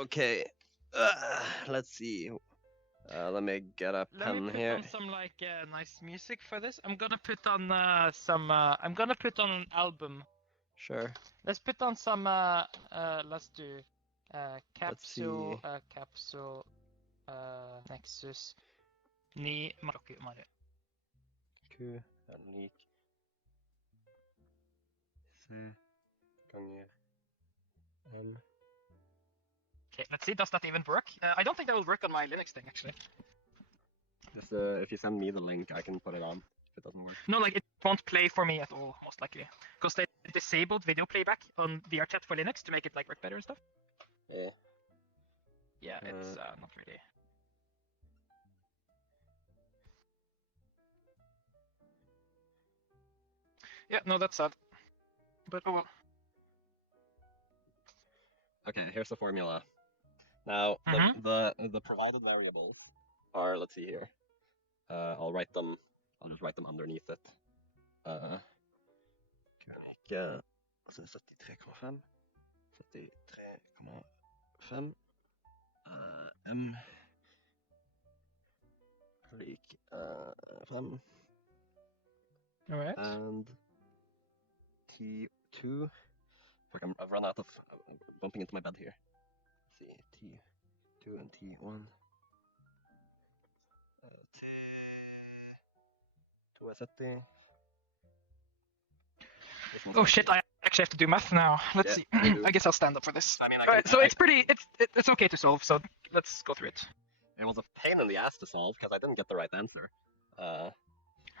Okay. Let's see. Let me get a pen here. Let me put on some like nice music for this. I'm gonna put on I'm gonna put on an album. Sure. Let's put on some let's do capsule capsule Nexus 9 Mario. Q er lik C ganger L. Okay, let's see. Does that even work? I don't think that will work on my Linux thing actually. Just, if you send me the link, I can put it on if it doesn't work. No, like it won't play for me at all, most likely, because they disabled video playback on VrChat for Linux to make it like work better and stuff. Yeah. Yeah, it's not really. Yeah, no, that's sad. But oh well. Okay, here's the formula. Now, the provided variables are, let's see here. I'll just write them underneath it. Like 73,5 73,5 M lik 5. Alright. And T2. I've run out of bumping into my bed here. Let's see, T2 and T1. T2 er 70. Oh shit! I actually have to do math now. Let's see. I guess I'll stand up for this. I mean, it's okay to solve. So let's go through it. It was a pain in the ass to solve because I didn't get the right answer.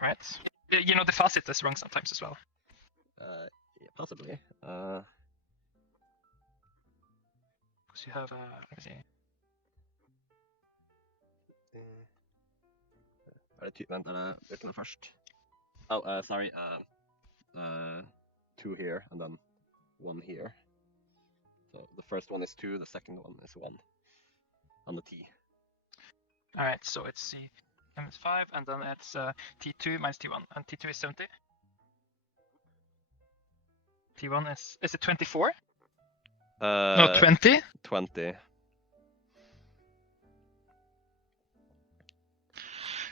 Right. You know the facet is wrong sometimes as well. Yeah, possibly. Because you have let me see. Vent, det først? Oh, sorry. 2 here and then 1 here. So the first one is 2, the second one is 1 on the T. Alright, so it's C M is 5 and then it's T2 minus T1 and T2 is 70. T1 is it 24? No, 20? 20.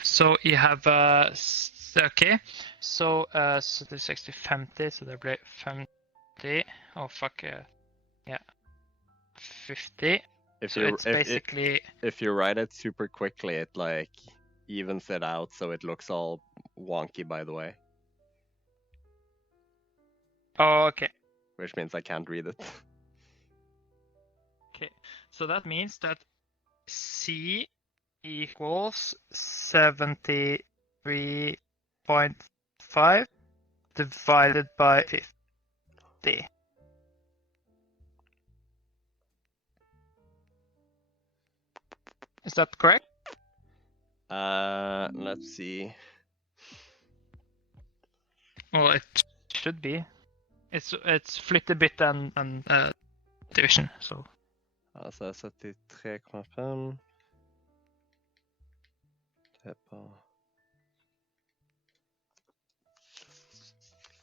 So you have okay. So so the 60 50, so det blir 50. Oh fuck yeah. 50. So it's basically if you write it super quickly, it like evens it out so it looks all wonky, by the way. Oh, okay. Which means I can't read it. Okay. So that means that C equals 73.5 divided by 50. Is that correct? Let's see. Well, it should be. It's flytte bitt and division, so. Altså 73,5.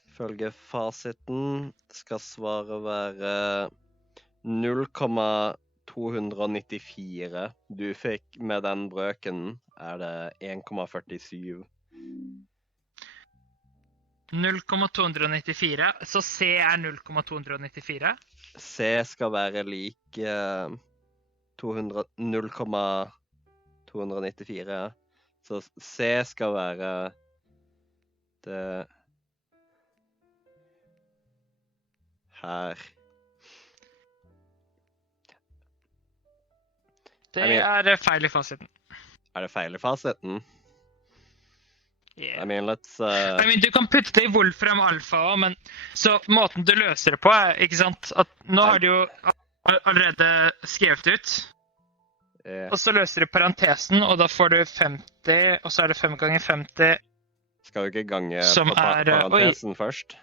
Ifølge fasiten skal svaret være 0,294. Du fikk med den brøken, det 1,47. 0,294, så C 0,294? C skal være lik 0,294. Så C skal være det her. Det feil i fasiten. Det feil i fasiten? Yeah. I mean, let's... du kan putte det i Wolfram Alpha også, men så måten du løser det på ikke sant? At nå har du jo allerede skrevet ut. Og så løser du parentesen, og da får du 50, og så det 5 ganger 50. Skal du ikke gange på parentesen først?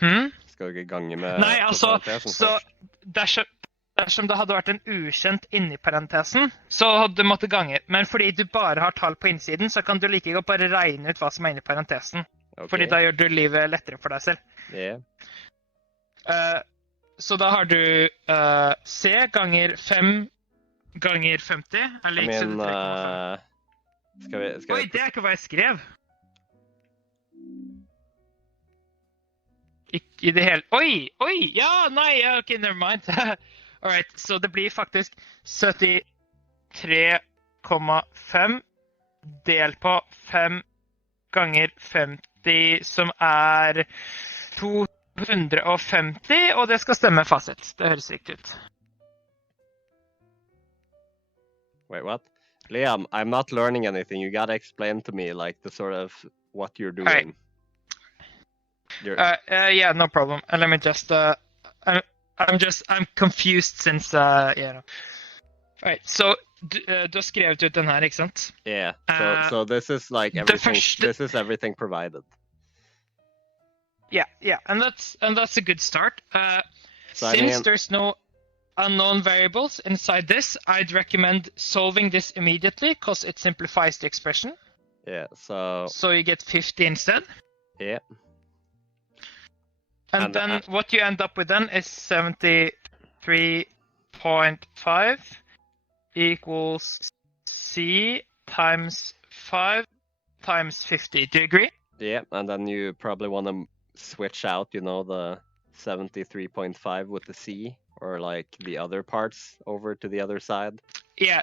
Skal du ikke gange med parentesen først? Så dersom det hadde vært en ukjent inni parentesen, så hadde du måttet gange. Men fordi du bare har tall på innsiden, så kan du like godt bare regne ut hva som inni parentesen. Okay. Fordi da gjør du livet lettere for deg selv. så da har du C ganger 5 ganger 50 er lik 73,5. Skal Oi, vi det er ikke hva jeg skrev! Ikke i det hele... Oi! Ja, nei, ok, never mind. Alright, så det blir faktisk 73,5 delt på 5 ganger 50, som er 250, og det skal stemme fasit. Det høres riktig ut. Wait, what? Liam, I'm not learning anything. You gotta explain to me, like, the sort of what you're doing. Yeah, no problem. Let me just... I'm confused since, you know. Alright, so du har skrevet ut den her, ikke sant? Yeah, so this is like everything, this is everything provided. Yeah, and that's a good start. Since there's no unknown variables inside this, I'd recommend solving this immediately, because it simplifies the expression. Yeah, so you get 50 instead. Yeah. And then what you end up with then is 73.5 equals C times 5 times 50. Do you agree? Yeah, and then you probably want to switch out, you know, the 73.5 with the C, or like the other parts over to the other side. Yeah.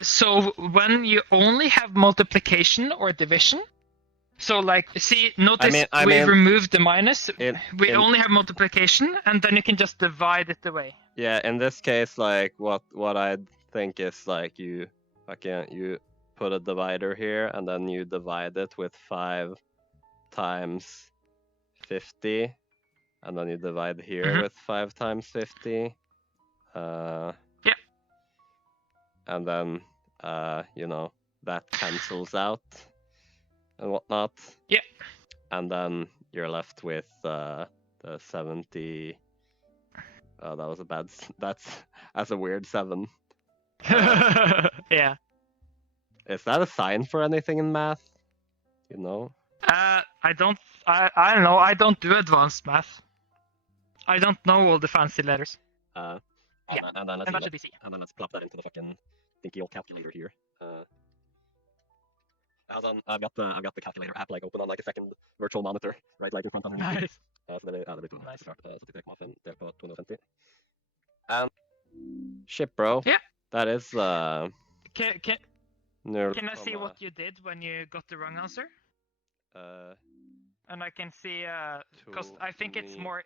So when you only have multiplication or division, so like, see, notice we removed the minus. We only have multiplication, and then you can just divide it away. Yeah, in this case, like what I think is like you put a divider here, and then you divide it with 5 times 50, and then you divide here with 5 times 50. Yeah. And then you know, that cancels out and whatnot. Yeah. And then you're left with the 70. Oh, that was a bad. That's a weird 7. Yeah. Is that a sign for anything in math? You know? I don't know. I don't do advanced math. I don't know all the fancy letters. And then let's plop that into the fucking dinky old calculator here. I've got the calculator app like open on like a second virtual monitor, right, like in front of me. Nice. Så det blir nice. 73,5 delt på 250. And shit, bro. Yeah. That is Can I see what you did when you got the wrong answer? And I can see, because I think it's more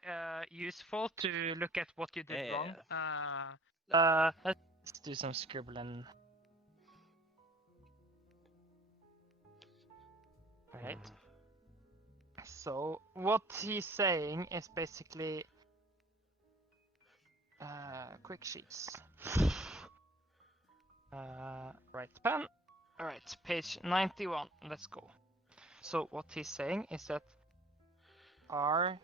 useful to look at what you did wrong. Let's do some scribbling. Alright. So, what he's saying is basically quick sheets. Right pen. Alright, page 91. Let's go. So what he's saying is that R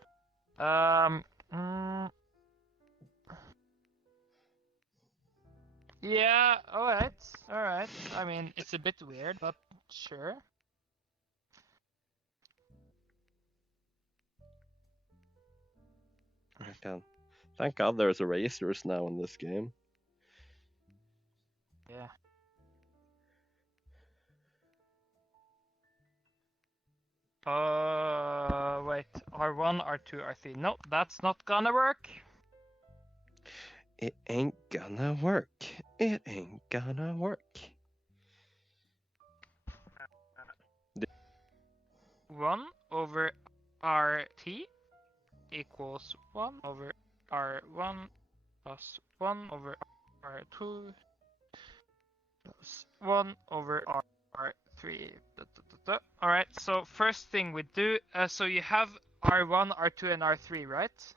yeah, alright. I mean, it's a bit weird, but sure. Thank God there's erasers now in this game. Yeah. Wait, R1, R2, R3. No, that's not gonna work. It ain't gonna work. It ain't gonna work. 1 over RT equals 1 over R1 plus 1 over R2 plus 1 over R3. Alright, so first thing we do, so you have R1, R2, and R3, right?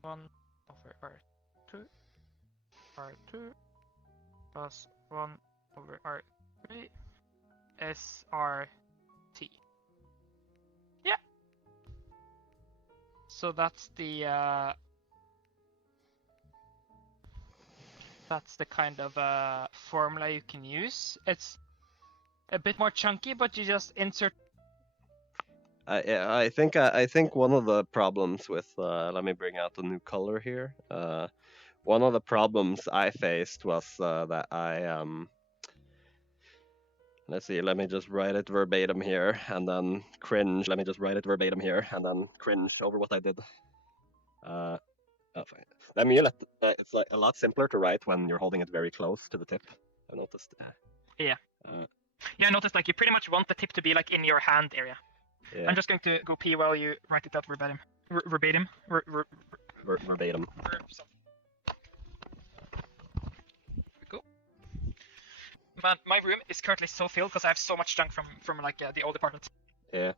1 over R2, R2 plus 1 over R3, SRT. Yeah. So that's the kind of formula you can use. It's a bit more chunky, but you just insert. I think one of the problems with let me bring out the new color here. One of the problems I faced was that I let's see, let me just write it verbatim here and then cringe. Let me just write it verbatim here and then cringe over what I did. Oh, fine. It's like a lot simpler to write when you're holding it very close to the tip. I noticed. Yeah. Yeah, I noticed like you pretty much want the tip to be like in your hand area. Yeah. I'm just going to go pee while you write it out verbatim. Verbatim. Verbatim. Cool. Man, my room is currently so filled because I have so much junk from like the old apartment. Yeah.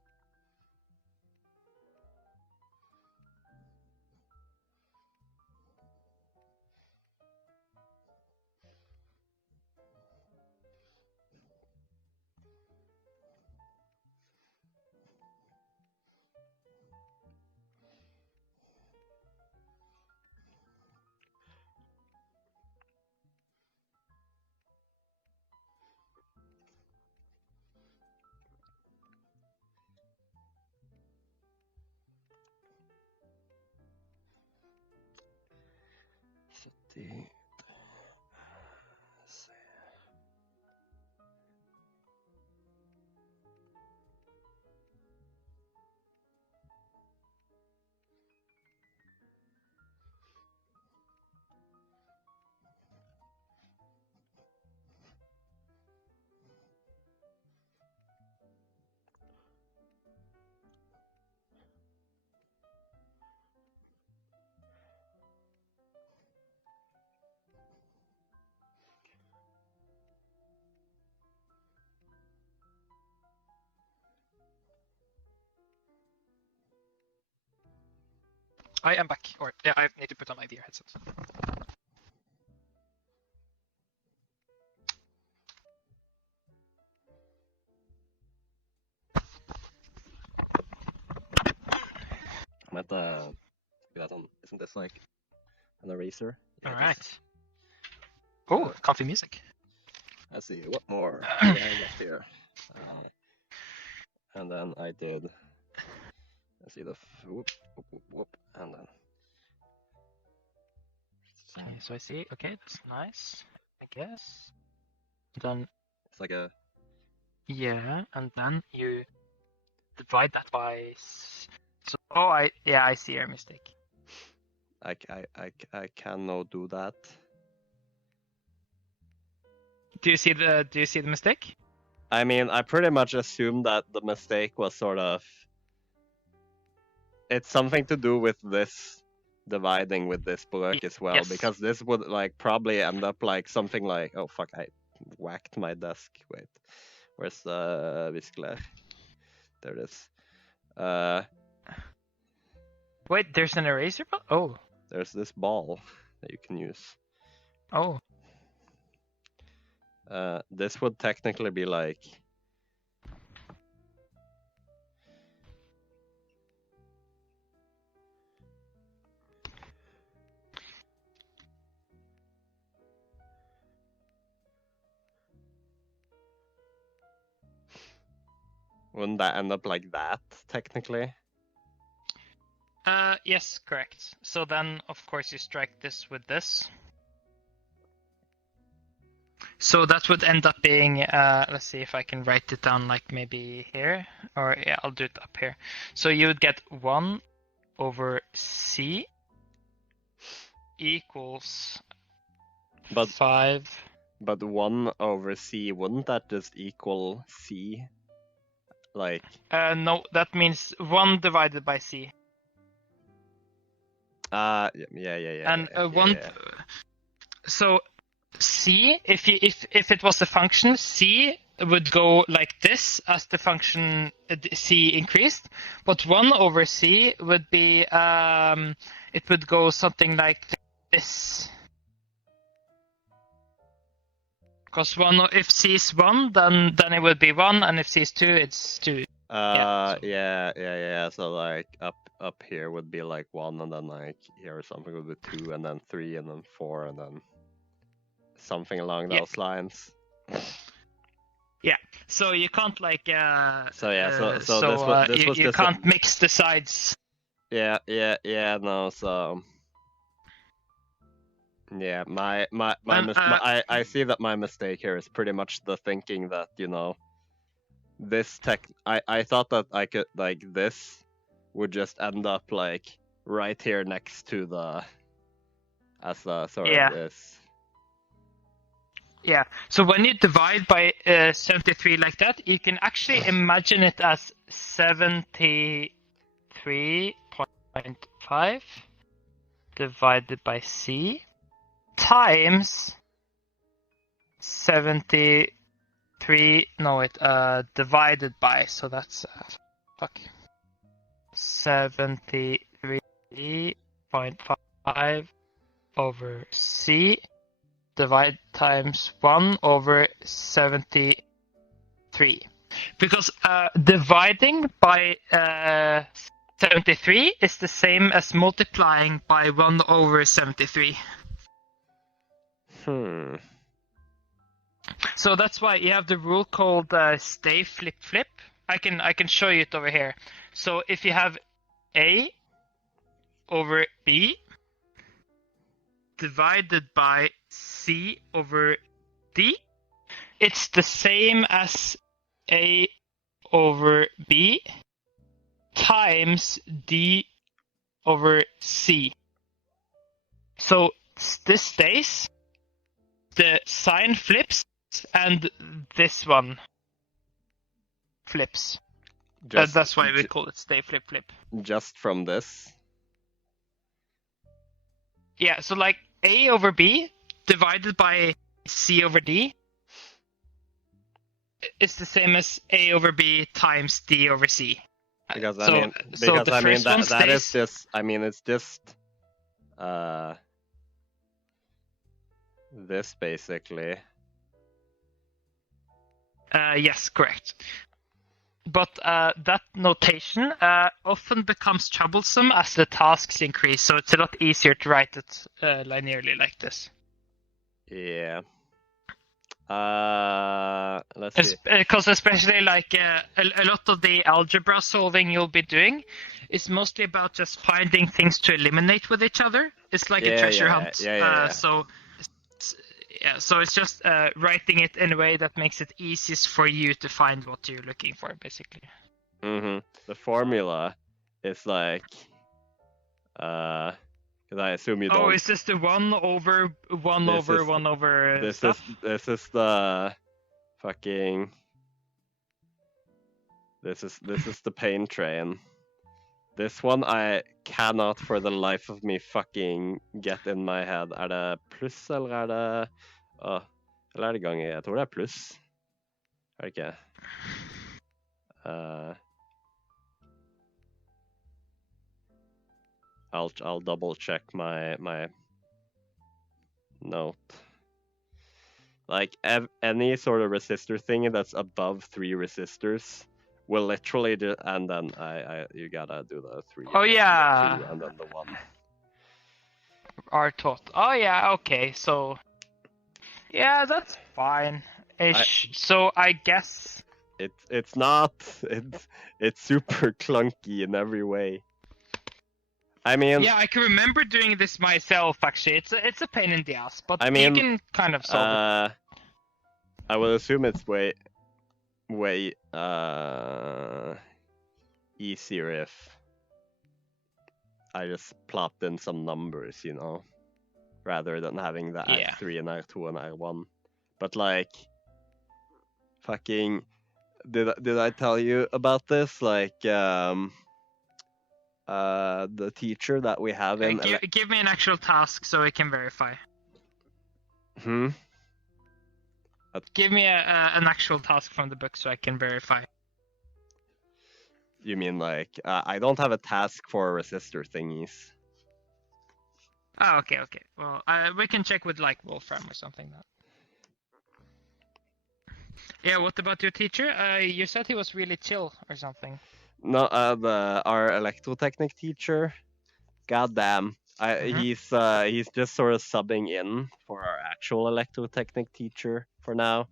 I am back. Or yeah, I need to put on my VR headset. I'm at the. Isn't this like an eraser? Yeah, all right. Oh, coffee music. Let's see, what more did I left here? And then I did. Let's see the whoop, and then. Okay, so I see. Okay, that's nice. I guess. Then. It's like a. Yeah, and then you divide that by. So, oh, I see your mistake. I cannot do that. Do you see the mistake? I mean, I pretty much assumed that the mistake was sort of. It's something to do with this dividing with this block as well, yes. Because this would like probably end up like something like, oh fuck, I whacked my desk. Wait, where's the Viscler? There it is. Wait, there's an eraser ball? Oh. There's this ball that you can use. Oh. This would technically be like. Wouldn't that end up like that, technically? Yes, correct. So then, of course, you strike this with this. So that would end up being, let's see if I can write it down like maybe here. Or yeah, I'll do it up here. So you would get 1 over C equals 5. But 1 over C, wouldn't that just equal C? Like... no, that means 1 divided by C. Yeah. And 1... So C, if it was a function, C would go like this as the function C increased, but 1 over C would be, it would go something like this. Because if C is 1, then it would be 1, and if C is 2, it's 2. Yeah. So like up here would be like 1, and then like here or something would be 2, and then 3, and then 4, and then something along those lines. Yeah, so you can't like So yeah, so this was you just can't mix the sides. yeah, no, so yeah, I see that my mistake here is pretty much the thinking that, you know, I thought that I could, like, this would just end up like right here next to the, as a sort of this. Yeah, so when you divide by 73 like that, you can actually imagine it as 73.5 divided by C times 73, no, it divided by, so that's, fuck, 73.5 over C divide times 1 over 73. Because dividing by 73 is the same as multiplying by 1 over 73. So that's why you have the rule called stay flip flip. I can show you it over here. So if you have A over B divided by C over D, it's the same as A over B times D over C. So this stays, the sign flips, and this one flips. That's why we call it stay flip flip. Just from this? Yeah, so like A over B divided by C over D is the same as A over B times D over C. Because that is just, I mean, it's just this basically. Yes, correct. But that notation often becomes troublesome as the tasks increase, so it's a lot easier to write it linearly like this. Yeah. Let's see. Because especially like a lot of the algebra solving you'll be doing is mostly about just finding things to eliminate with each other. It's like a treasure hunt. So it's just writing it in a way that makes it easiest for you to find what you're looking for, basically. The formula is like, because I assume you don't. Oh, is this the 1 over 1 over 1 over this stuff? This is the fucking. This is the pain train. This one I cannot for the life of me fucking get in my head. Er det pluss, eller er det eller er det ganger? Jeg tror det er pluss. Er det ikke? I'll double check my note. Like any sort of resistor thing that's above 3 resistors will literally do, and then you gotta do the 3. Oh yeah. The 2 and then the 1. Are taught. Oh yeah. Okay. So yeah, that's fine. So I guess it's not. It's super clunky in every way. I mean, yeah, I can remember doing this myself. Actually, it's a pain in the ass, but I mean, you can kind of solve it. I would assume it's way easier if I just plopped in some numbers, you know, rather than having the R3 and R2 and R1. But like, fucking, did I tell you about this? Like, the teacher that we have in. Give me an actual task so I can verify. Give me an actual task from the book so I can verify. You mean like I don't have a task for resistor thingies. Oh, okay. Well, we can check with like Wolfram or something. Yeah. What about your teacher? You said he was really chill or something. No, our electrotechnic teacher. Goddamn. He's just sort of subbing in for our actual electrotechnic teacher for now.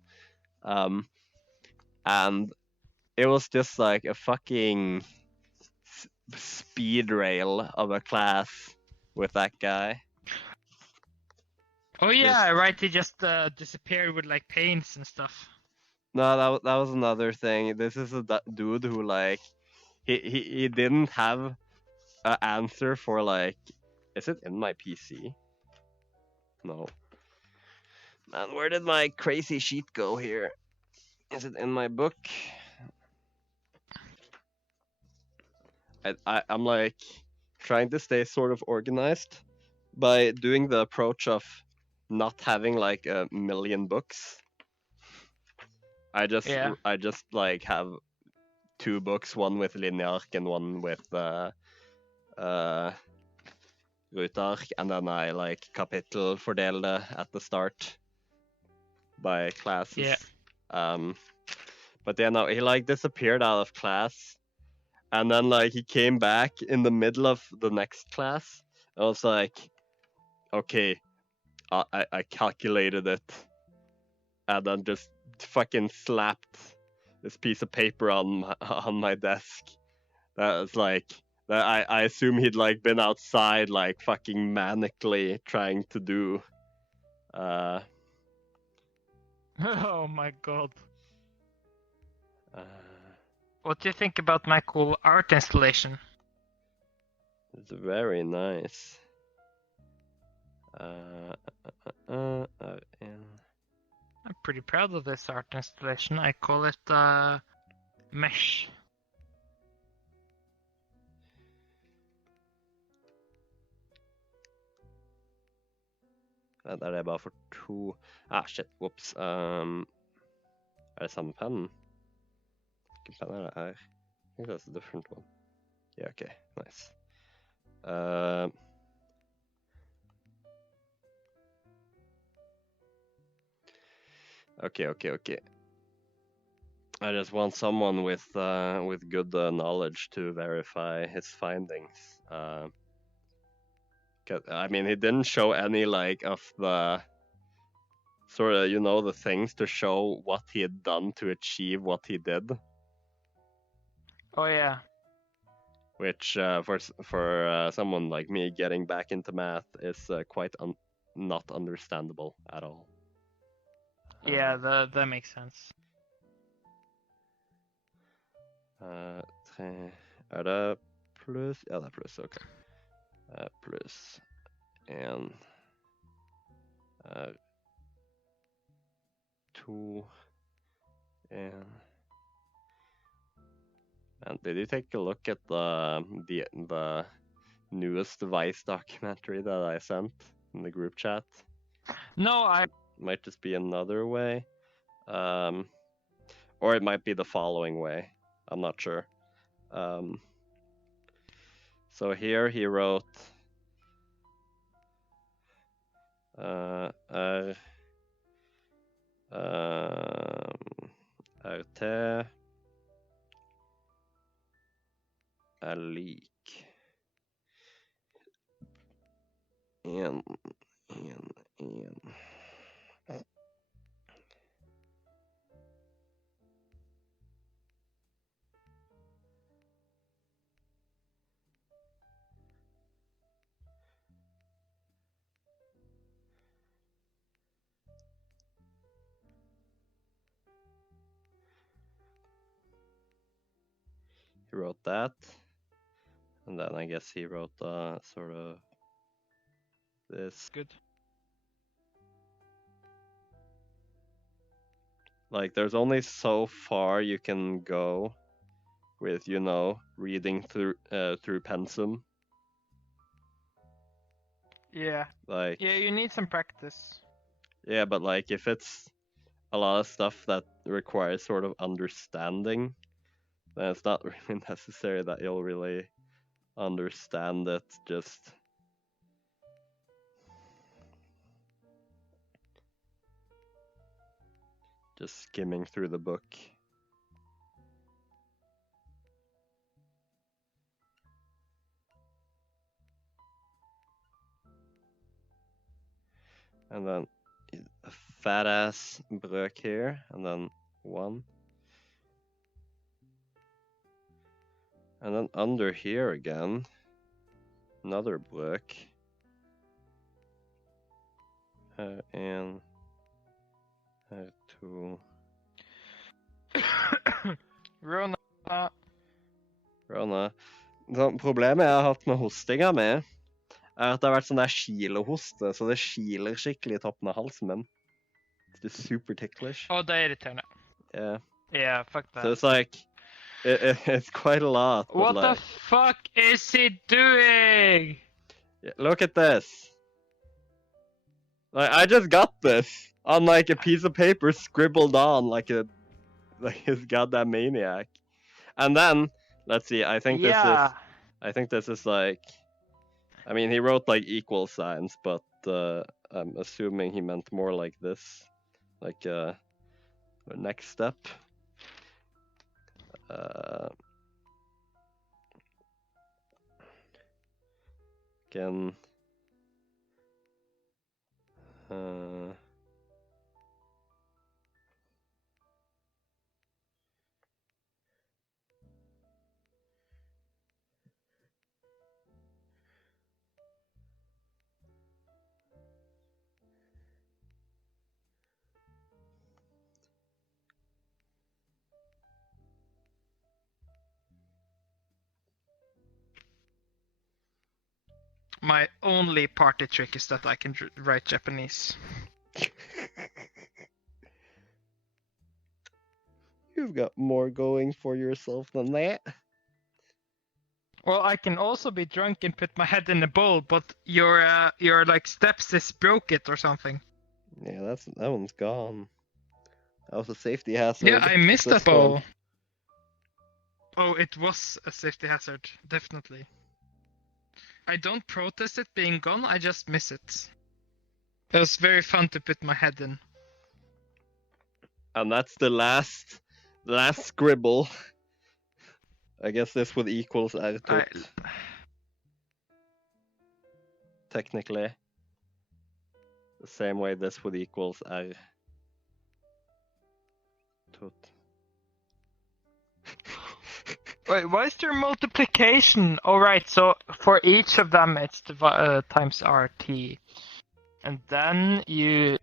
and it was just like a fucking speed rail of a class with that guy. Oh yeah, right. He just disappeared with like paints and stuff. No, that was another thing. This is a dude who like he didn't have an answer for like, is it in my PC? No. Man, where did my crazy sheet go here? Is it in my book? I'm like trying to stay sort of organized by doing the approach of not having like a million books. I just like have 2 books, one with lineark and one with rutark, and then I like kapittel fordele at the start by classes. Yeah. But yeah, no, he like disappeared out of class, and then like he came back in the middle of the next class. I was like, okay, I calculated it, and then just fucking slapped this piece of paper on my desk. That was like that. I assume he'd like been outside like fucking manically trying to do. Oh my god. What do you think about my cool art installation? It's very nice. I'm pretty proud of this art installation. I call it mesh. Der er bare for 2. Ah, shit. Whoops. Er det samme penn? Hvilken penn er det her? I think that's a different one. Yeah, okay. Nice. Okay. I just want someone with good knowledge to verify his findings. I mean, he didn't show any like of the sort of, you know, the things to show what he had done to achieve what he did. Oh yeah. Which for someone like me getting back into math is quite not understandable at all. Yeah, that makes sense. Er det pluss? Ja, det er pluss, ok. Pluss 1 er 2 1. And did you take a look at the newest Vice documentary that I sent in the group chat? No, I might just be another way, or it might be the following way. I'm not sure. So here he wrote RT er lik 1, 1, 1. He wrote that, and then I guess he wrote sort of this. Good. Like, there's only so far you can go with, you know, reading through Pensum. Yeah. Like, yeah, you need some practice. Yeah, but like if it's a lot of stuff that requires sort of understanding, then it's not really necessary that you'll really understand it. Just skimming through the book. And then a fat ass brøk here, and then 1, And then under here again, another block. And to Rona. Rona. Så problemet jeg har hatt med hostinga mi, er at det har vært sånn der kilehoste, så det kiler skikkelig i toppen av halsen min. It's super ticklish. Oh, det er irriterende. Yeah. Yeah, fuck that. So it's like, it's quite a lot. What like, the fuck is he doing? Yeah, look at this. Like, I just got this on like a piece of paper scribbled on like his goddamn maniac. And then, let's see, I think this is like, I mean, he wrote like equal signs, but I'm assuming he meant more like this, like the next step. Again. My only party trick is that I can write Japanese. You've got more going for yourself than that. Well, I can also be drunk and put my head in a bowl, but your like stepsis broke it or something. Yeah, that one's gone. That was a safety hazard. Yeah, I missed that bowl. Oh, it was a safety hazard, definitely. I don't protest it being gone, I just miss it. It was very fun to put my head in. And that's the last scribble. I guess this would equals R. Technically. The same way this would equals R. Wait, why is there multiplication? Oh, right, so for each of them it's times RT. And then you...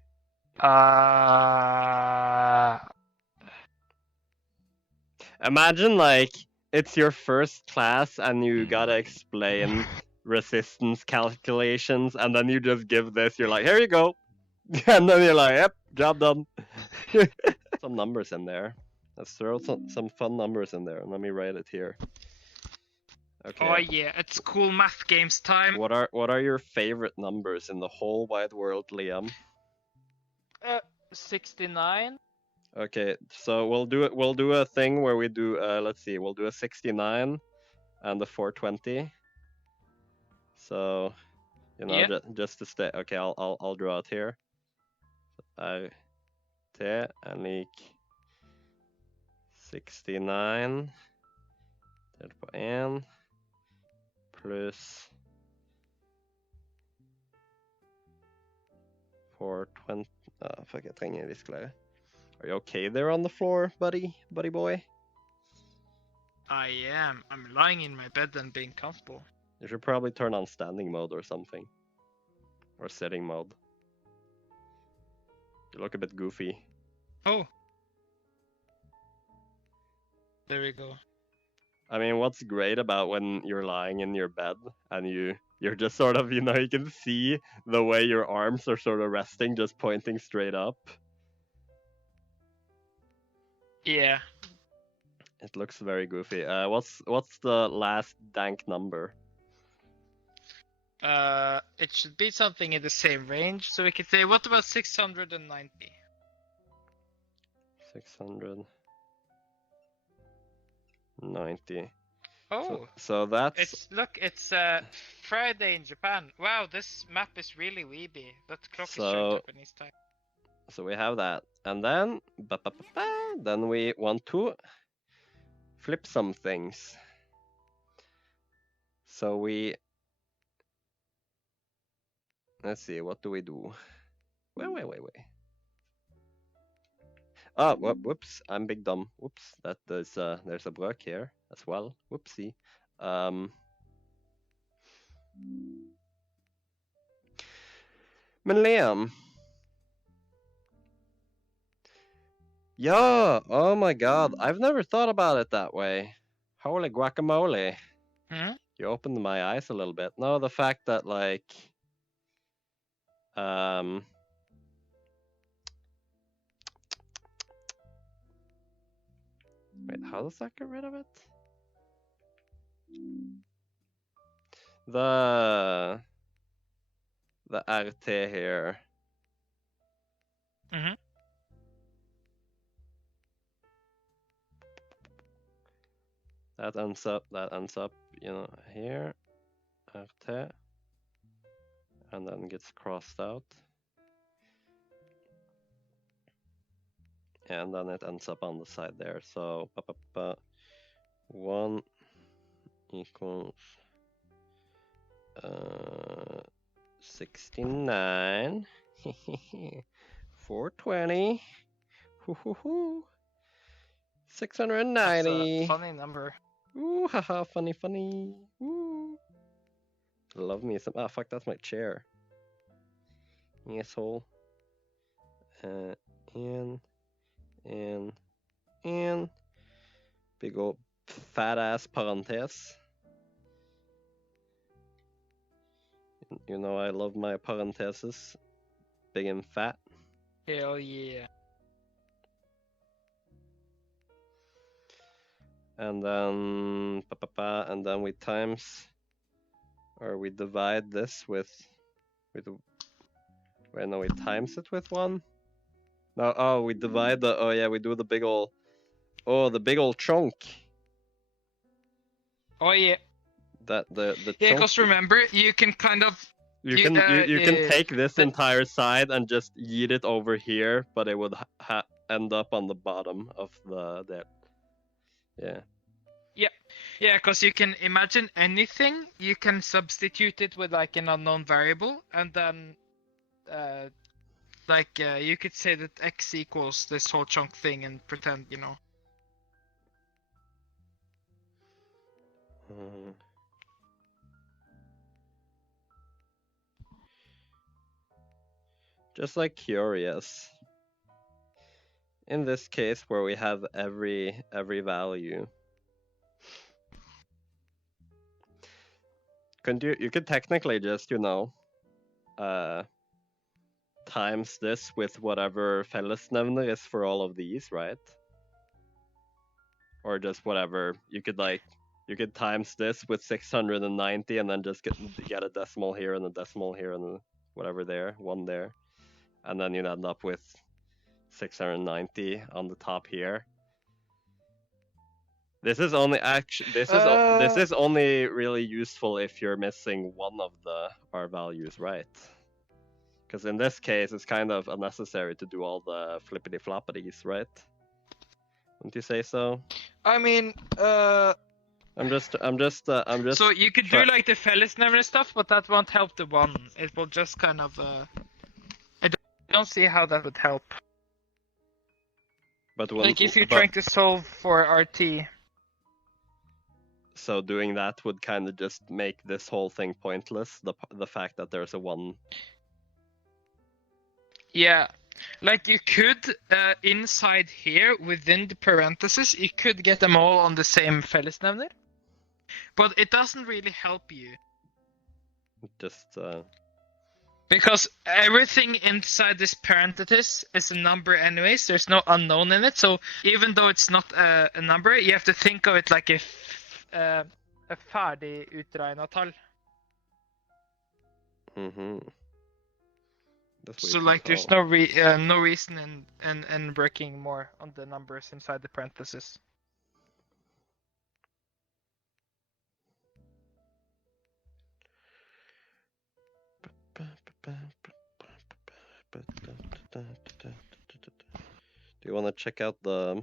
Imagine, like, it's your first class and you gotta explain resistance calculations, and then you just give this, you're like, here you go. And then you're like, yep, job done. Some numbers in there. Let's throw some fun numbers in there, and let me write it here. Okay. Oh yeah, it's cool math games time. What are your favorite numbers in the whole wide world, Liam? 69. Okay, so we'll do a thing where we do let's see, we'll do a 69 and a 420. So, you know, yeah. just to stay. Okay, I'll draw it here. RT and like 69 delt på 1 plus 420. Fuck, jeg trenger viskelær. Are you okay there on the floor, buddy boy? I am. I'm lying in my bed and being comfortable. You should probably turn on standing mode or something. Or sitting mode. You look a bit goofy. Oh. There we go. I mean, what's great about when you're lying in your bed and you're just sort of, you know, you can see the way your arms are sort of resting, just pointing straight up. Yeah. It looks very goofy. What's the last dank number? It should be something in the same range. So we could say, what about 690? 690. Oh. So that's... It's Friday in Japan. Wow, this map is really weeby. That clock is showing Japanese time. So we have that. And then... Then we want to flip some things. So we... Let's see, what do we do? Wait. Oh, whoops, I'm big dumb. Whoops, there's a block here. as well. Whoopsie. Men Liam. Yeah, oh my god, I've never thought about it that way. Holy guacamole. Hmm? You opened my eyes a little bit. No, the fact that like wait, how does that get rid of it? The RT here. Mm-hmm. That ends up, you know, here, RT, and then gets crossed out. And then it ends up on the side there. So 1 equals 69. 420. 690. That's a funny number. Ooh, haha, funny. Ooh. Love me some. Ah, fuck, that's my chair. Asshole. In. Big ol' fat ass parentheses. You know I love my parentheses. Big and fat. Hell yeah. And then and then we times, or we divide this with wait, no, we times it with 1. No, oh, we divide the, oh yeah, we do the big ol', the big ol' chunk. Oh yeah. The Yeah, chunk. because remember, you can kind of you can take this entire side and just yeet it over here, but it would end up on the bottom of the yeah. Yeah, because you can imagine anything, you can substitute it with like an unknown variable, and then you could say that x equals this whole chunk thing and pretend, you know. Just like curious. In this case where we have every value. You could technically just, you know, times this with whatever fellesnevner is for all of these, right? Or just whatever. You could times this with 690 and then just get a decimal here and a decimal here and whatever there, 1 there. And then you'd end up with 690 on the top here. This is only this is only really useful if you're missing one of the R values, right? Because in this case, it's kind of unnecessary to do all the flippity floppities, right? Wouldn't you say so? I mean, I'm just. So you could do like the fellesnevner stuff, but that won't help the 1. It will just kind of. I don't see how that would help. But like if you're trying to solve for RT. So doing that would kind of just make this whole thing pointless. The fact that there's a 1. Yeah, like you could inside here within the parentheses, you could get them all on the same fellesnevner, but it doesn't really help you. Just because everything inside this parenthesis is a number anyways. There's no unknown in it, so even though it's not a number, you have to think of it like a ferdig utregnet tall. So like there's no reason in working more on the numbers inside the parentheses. Do you want to check out the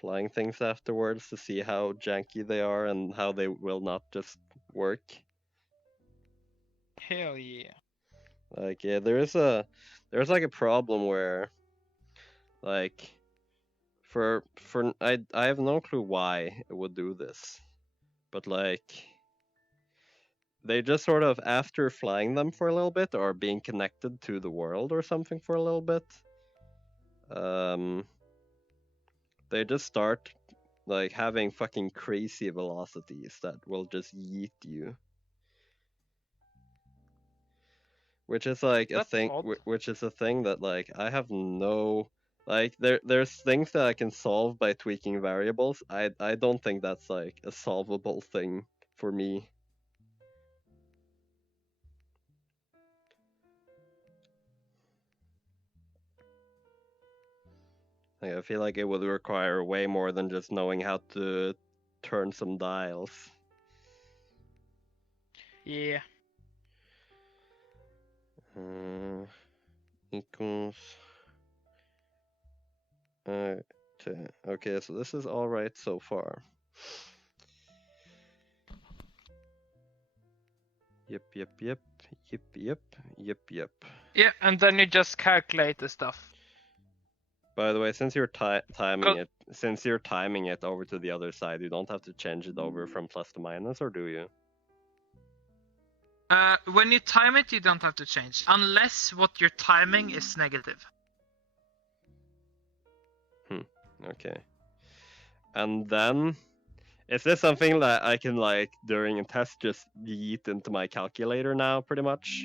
flying things afterwards to see how janky they are and how they will not just work? Hell yeah. Like, yeah, there's like a problem where, like, I have no clue why it would do this, but like they just sort of, after flying them for a little bit or being connected to the world or something for a little bit, they just start like having fucking crazy velocities that will just yeet you. Which is like a thing, which is a thing that like I have no, like there's things that I can solve by tweaking variables. I don't think that's like a solvable thing for me. Like, I feel like it would require way more than just knowing how to turn some dials. Yeah. Equals. Okay, so this is all right so far. Yep. Yeah, and then you just calculate the stuff. By the way, since you're timing it over to the other side, you don't have to change it over from plus to minus, or do you? When you time it, you don't have to change, unless what you're timing is negative. Okay. And then, is this something that I can, like, during a test, just yeet into my calculator now, pretty much?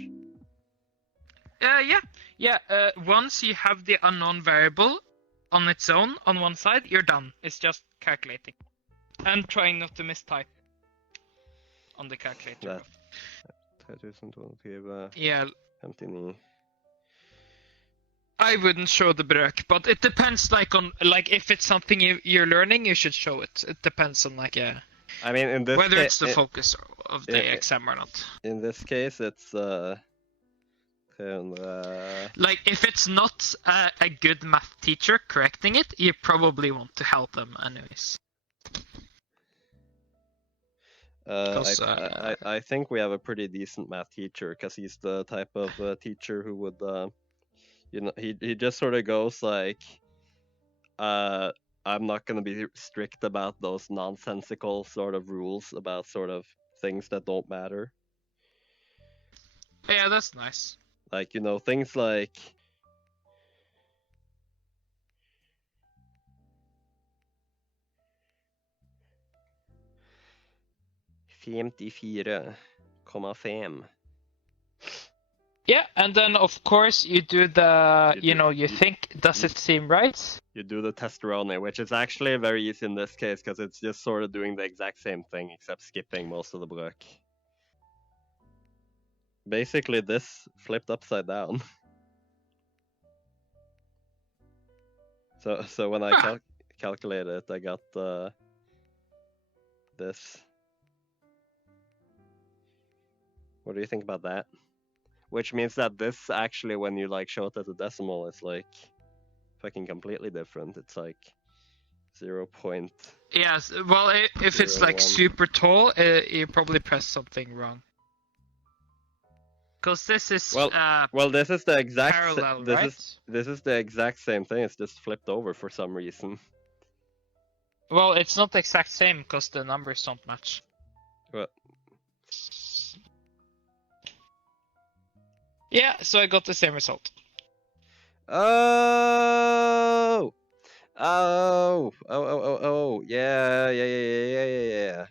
Yeah. Once you have the unknown variable on its own on one side, you're done. It's just calculating. And trying not to mistype on the calculator. Yeah. I wouldn't show the brøk, but it depends, like, on, like, if it's something you're learning, you should show it. It depends on, like, yeah. I mean, in this whether it's the focus of the exam or not. In this case, it's like, if it's not a good math teacher correcting it, you probably want to help them anyways. I think we have a pretty decent math teacher, because he's the type of teacher who would, you know, he just sort of goes like, I'm not going to be strict about those nonsensical sort of rules about sort of things that don't matter. Yeah, that's nice. Like, you know, things like... .5. Yeah, and then of course you do the, you think, does it seem right? You do the testerone, which is actually very easy in this case, because it's just sort of doing the exact same thing, except skipping most of the brøk. Basically, this flipped upside down. So when I calculated it, I got this. What do you think about that? Which means that this actually, when you like show it as a decimal, is like fucking completely different. It's like 0. Yes, well, if it's like super tall, you probably press something wrong. Because this is well, this is the exact parallel, this is the exact same thing. It's just flipped over for some reason. Well, it's not the exact same because the numbers don't match. What? Yeah, so I got the same result. Oh, yeah.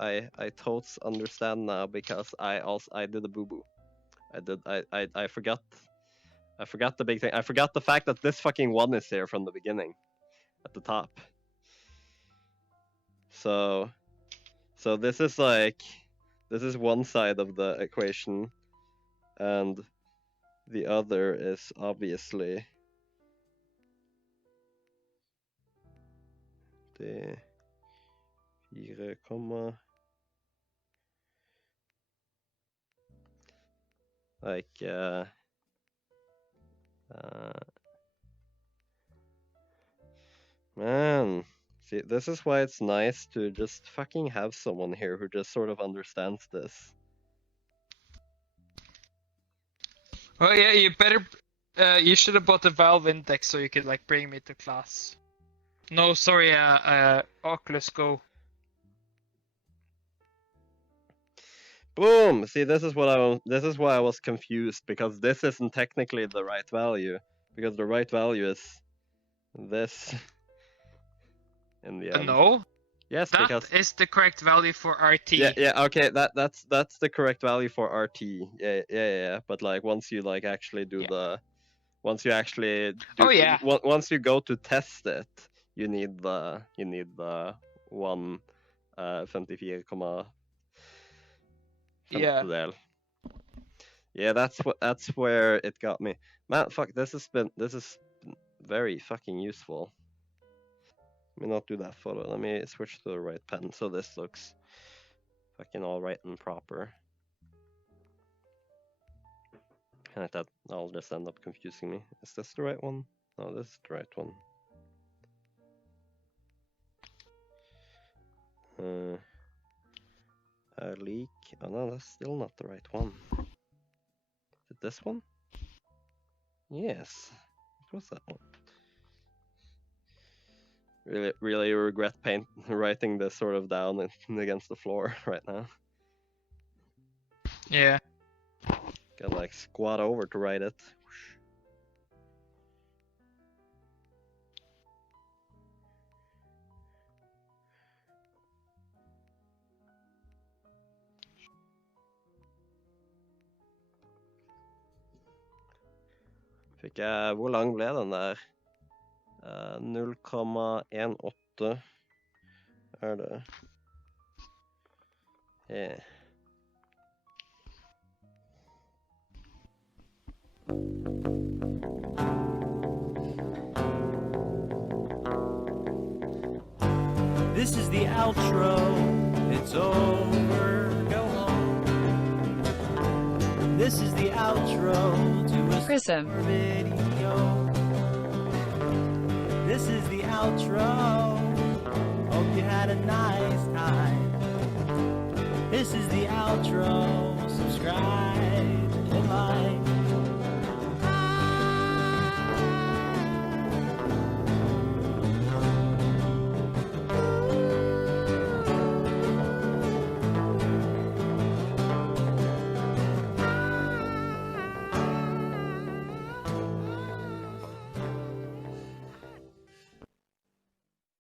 I totes understand now, because I did a boo boo. I forgot the big thing. I forgot the fact that this fucking 1 is there from the beginning, at the top. So this is like, this is one side of the equation, and the other is obviously the 4, like man, see, this is why it's nice to just fucking have someone here who just sort of understands this. Well, yeah, you better, you should have bought a valve index so you could, like, bring me to class. No, sorry, Oculus Go. Boom! See, this is why I was confused, because this isn't technically the right value, because the right value is this in the end. No. Yes, that because is the correct value for RT. Yeah. Okay, that's the correct value for RT. Yeah. But like once you like actually do once you actually do, once you go to test it, you need the 1,54,5 femtedel. Yeah, that's where it got me. Man, fuck, this is very fucking useful. Let me not do that photo. Let me switch to the right pen so this looks fucking all right and proper. And that'll just end up confusing me. Is this the right one? No, this is the right one. A leak. Oh no, that's still not the right one. Is it this one? Yes. What was that one? Really regret writing this sort of down against the floor right now. Yeah. Gotta like squat over to write it. Fikk jeg Hvor lang ble den der? 0,18 er det. Yeah. This is the outro. It's over. Go home. This is the outro to a Prism video. This is the outro. Hope you had a nice time. This is the outro.